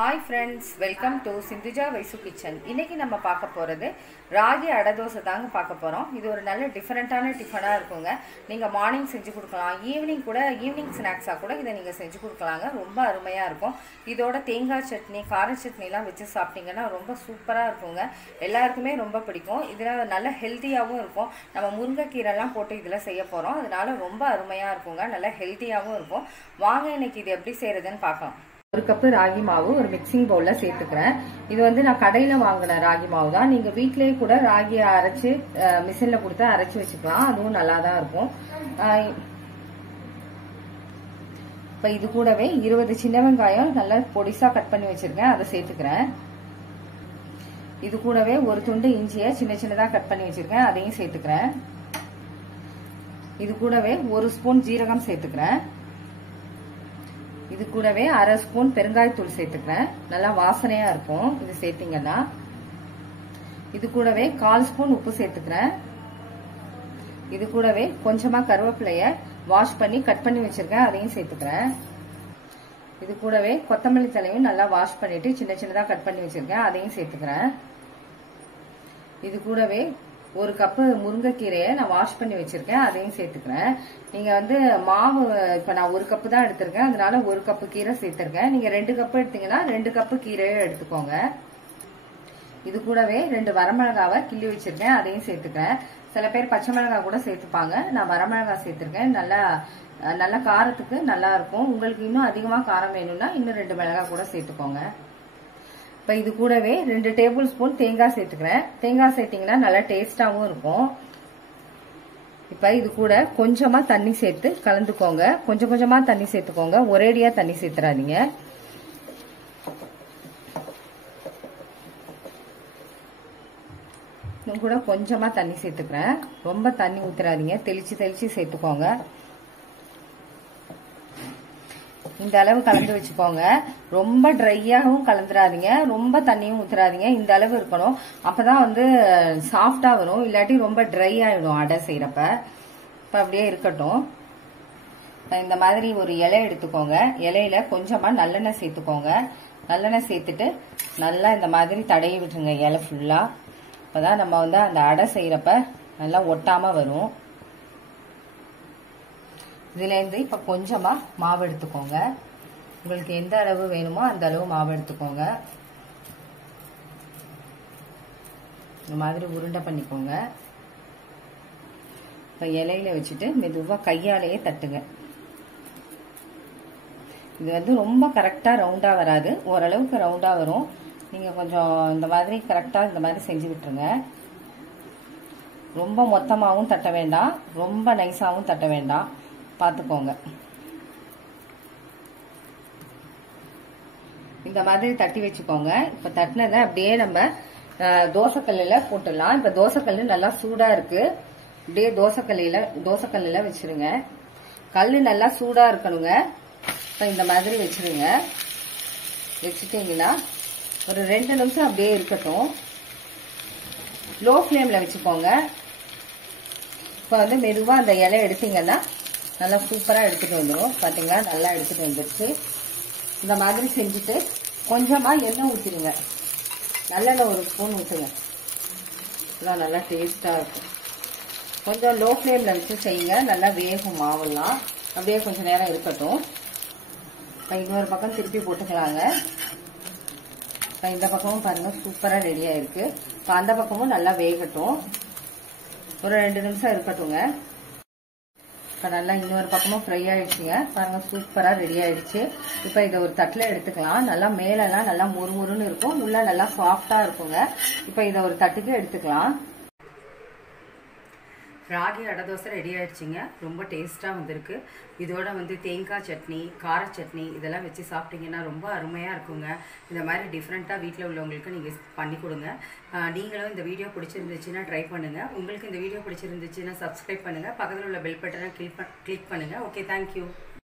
Hi friends, welcome to Sindhuja Vaisu Kitchen. இன்னைக்கு நம்ம பார்க்க போறது ராகி அடை தோசை தாங்க பார்க்க போறோம். இது ஒரு நல்ல டிஃபரண்டான டிஃபனா இருக்குங்க. நீங்க மார்னிங் செஞ்சு கொடுக்கலாம், ஈவினிங் ஸ்நாக்ஸா கூட இதை நீங்க செஞ்சு கொடுக்கலாங்க. ரொம்ப அருமையா இருக்கும். இதோட தேங்காய் சட்னி, கார சட்னிலாம் வச்சு சாப்பிட்டீங்கன்னா ரொம்ப சூப்பரா இருக்குங்க. எல்லாருக்குமே ரொம்ப பிடிக்கும். இதுல நல்ல ஹெல்தியாவும் இருக்கும். நம்ம முருங்கைக்கீரைலாம் போட்டு இதுல செய்ய போறோம். அதனால ரொம்ப அருமையா இருக்குங்க. நல்ல ஹெல்தியாவும் இருக்கும். வாங்க இன்னைக்கு இது எப்படி செய்யறதுன்னு பார்க்கலாம். ஒரு கப்பு ராகி மாவு ஒரு மிக்சிங் பவுல்ல சேர்த்துக்கிறேன். இது வந்து நான் கடையில வாங்கின ராகி மாவு தான். நீங்க வீட்லயே கூட ராகியை அரைச்சு மிஷின்ல கொடுத்து அரைச்சு வச்சுக்கலாம். அதுவும் நல்லா தான் இருக்கும். இப்ப இது கூடவே 20 சின்ன வெங்காயம் நல்லா பொடிசா கட் பண்ணி வச்சிருக்கேன், அதை சேர்த்துக்கிறேன். இது கூடவே ஒரு துண்டு இஞ்சியை சின்ன சின்னதா கட் பண்ணி வச்சிருக்கேன், அதையும் சேர்த்துக்கிறேன். இது கூடவே ஒரு ஸ்பூன் ஜீரகம் சேர்த்துக்கிறேன். இது கூடவே அரை ஸ்பூன் பெருங்காயத்தூள் சேர்த்துக்கிறேன். நல்லா வாசனையா இருக்கும் இது சேர்த்தீங்கன்னா. இது கூடவே 1/4 ஸ்பூன் உப்பு சேர்த்துக்கிறேன். இது கூடவே கொஞ்சமா கருவேப்பிலைய வாஷ் பண்ணி கட் பண்ணி வச்சிருக்கேன், அதையும் சேர்த்துக்கிறேன். இது கூடவே கொத்தமல்லி தலையும் நல்லா வாஷ் பண்ணிட்டு சின்ன சின்னதா கட் பண்ணி வச்சிருக்கேன், அதையும் சேர்த்துக்கிறேன். இது கூடவே ஒரு கப்பு முருங்கைக்கீரையை நான் வாஷ் பண்ணி வச்சிருக்கேன், அதையும் சேர்த்துக்கிறேன். நீங்க வந்து மாவு இப்ப நான் ஒரு கப்பு தான் எடுத்திருக்கேன், அதனால ஒரு கப்பு கீரை சேர்த்திருக்கேன். நீங்க 2 கப்பு எடுத்தீங்கன்னா 2 கப்பு கீரையை எடுத்துக்கோங்க. இது கூடவே 2 வரமிளகாவை கிள்ளி வச்சிருக்கேன், அதையும் சேர்த்துக்கிறேன். சில பேர் பச்சை மிளகாய் கூட சேர்த்துப்பாங்க, நான் வரமிளகாய் சேர்த்திருக்கேன். நல்ல காரத்துக்கு நல்லா இருக்கும். உங்களுக்கு இன்னும் அதிகமா காரம் வேணும்னா இன்னும் 2 மிளகாய் கூட சேர்த்துக்கோங்க. இப்ப இது கூடவே 2 டேபிள் ஸ்பூன் தேங்காய் சேர்த்துக்கிறேன். தேங்காய் சேர்த்தீங்கன்னா நல்லா டேஸ்டாவும் இருக்கும். இப்ப இது கூட கொஞ்சமா தண்ணி சேர்த்து கலந்துக்கோங்க. கொஞ்சம் கொஞ்சமா தண்ணி சேர்த்துக்கோங்க, ஒரேடியா தண்ணி சேர்த்துறாதீங்க. இன்னும் கூட கொஞ்சமா தண்ணி சேர்த்துக்கிறேன். ரொம்ப தண்ணி ஊத்துறாதீங்க, தெளிச்சு தெளிச்சு சேர்த்துக்கோங்க. இந்த அளவு கலந்து வச்சுக்கோங்க. ரொம்ப ட்ரையாகவும் கலந்துராதீங்க, ரொம்ப தண்ணியும் ஊத்துறாதீங்க. இந்த அளவு இருக்கணும், அப்பதான் வந்து சாஃப்டா வரும். இல்லாட்டி ரொம்ப ட்ரை ஆயிடும் அடை செய்யறப்ப. இப்ப அப்படியே இருக்கட்டும். இந்த மாதிரி ஒரு இலை எடுத்துக்கோங்க. இலையில கொஞ்சமா நல்லெண்ணெய் சேர்த்துக்கோங்க. நல்லெண்ணெய் சேர்த்துட்டு நல்லா இந்த மாதிரி தடவி விட்டுருங்க இலை ஃபுல்லா. அப்பதான் நம்ம வந்து அந்த அடை செய்யறப்ப நல்லா ஒட்டாம வரும். இதுல இருந்து இப்ப கொஞ்சமா மாவு எடுத்துக்கோங்க. உங்களுக்கு எந்த அளவு வேணுமோ அந்த அளவு மாவு எடுத்துக்கோங்க. இந்த மாதிரி உருண்டை பண்ணிக்கோங்க. இப்ப இலையில வச்சுட்டு மெதுவா கையாலேயே தட்டுங்க. இது வந்து ரொம்ப கரெக்டா ரவுண்டா வராது, ஓரளவுக்கு ரவுண்டா வரும். நீங்க கொஞ்சம் இந்த மாதிரி கரெக்டா இந்த மாதிரி செஞ்சு விட்டுருங்க. ரொம்ப மொத்தமாவும் தட்ட வேண்டாம், ரொம்ப நைஸாவும் தட்ட வேண்டாம், பார்த்துக்கோங்க. இந்த மாதிரி தட்டி வச்சுக்கோங்க. இப்ப தட்டினதை அப்படியே நம்ம தோசைக்கல்லுல போட்டுடலாம். இப்ப தோசைக்கல்லு நல்லா சூடா இருக்கு. அப்படியே தோசைக்கல்லுல வச்சிருங்க. கல்லு நல்லா சூடா இருக்கணுங்க. இப்ப இந்த மாதிரி வச்சிருங்க. வச்சுட்டீங்கன்னா ஒரு 2 நிமிஷம் அப்படியே இருக்கட்டும். லோ ஃபிளேம்ல வச்சுக்கோங்க. இப்ப வந்து மெதுவா அந்த இலை எடுத்தீங்கன்னா நல்லா சூப்பரா எடுத்துட்டு வந்துடும். பாத்தீங்களா, நல்லா எடுத்துட்டு வந்துருச்சு. இந்த மாதிரி செஞ்சுட்டு கொஞ்சமா எண்ணெய் ஊத்திடுங்க. நல்லெண்ணெய் ஒரு ஸ்பூன் ஊத்துங்க. இதெல்லாம் நல்லா டேஸ்டா இருக்கும். கொஞ்சம் லோ ஃபிளேம்ல வச்சு செய்யுங்க, நல்லா வேகும் மாவெல்லாம். அப்படியே கொஞ்சம் நேரம் இருக்கட்டும். இன்னொரு பக்கம் திருப்பி போட்டுக்கலாங்க. இந்த பக்கமும் பாருங்க சூப்பரா ரெடி ஆயிருக்கு. அந்த பக்கமும் நல்லா வேகட்டும். ஒரு 2 நிமிஷம் இருக்கட்டுங்க. இப்ப நல்லா இன்னொரு பக்கமும் ஃப்ரை ஆயிடுச்சுங்க. பாருங்க சூப்பரா ரெடி ஆயிடுச்சு. இப்ப இதை ஒரு தட்டுல எடுத்துக்கலாம். நல்லா மேலெல்லாம் நல்லா முறுமுறுன்னு இருக்கும், உள்ள நல்லா சாஃப்டா இருக்குங்க. இப்ப இதை ஒரு தட்டுக்கு எடுத்துக்கலாம். ராகி அடை தோசை ரெடி ஆயிடுச்சுங்க. ரொம்ப டேஸ்ட்டாக வந்திருக்கு. இதோட வந்து தேங்காய் சட்னி, கார சட்னி இதெல்லாம் வச்சு சாப்பிட்டீங்கன்னா ரொம்ப அருமையாக இருக்குங்க. இந்த மாதிரி டிஃப்ரெண்ட்டாக வீட்டில் உள்ளவங்களுக்கு நீங்கள் பண்ணி கொடுங்க. நீங்களும் இந்த வீடியோ பிடிச்சிருந்துச்சுன்னா ட்ரை பண்ணுங்கள். உங்களுக்கு இந்த வீடியோ பிடிச்சிருந்துச்சுன்னா சப்ஸ்கிரைப் பண்ணுங்கள். பக்கத்தில் உள்ள பெல் பட்டனை கிளிக் பண்ணுங்கள். Okay, thank you.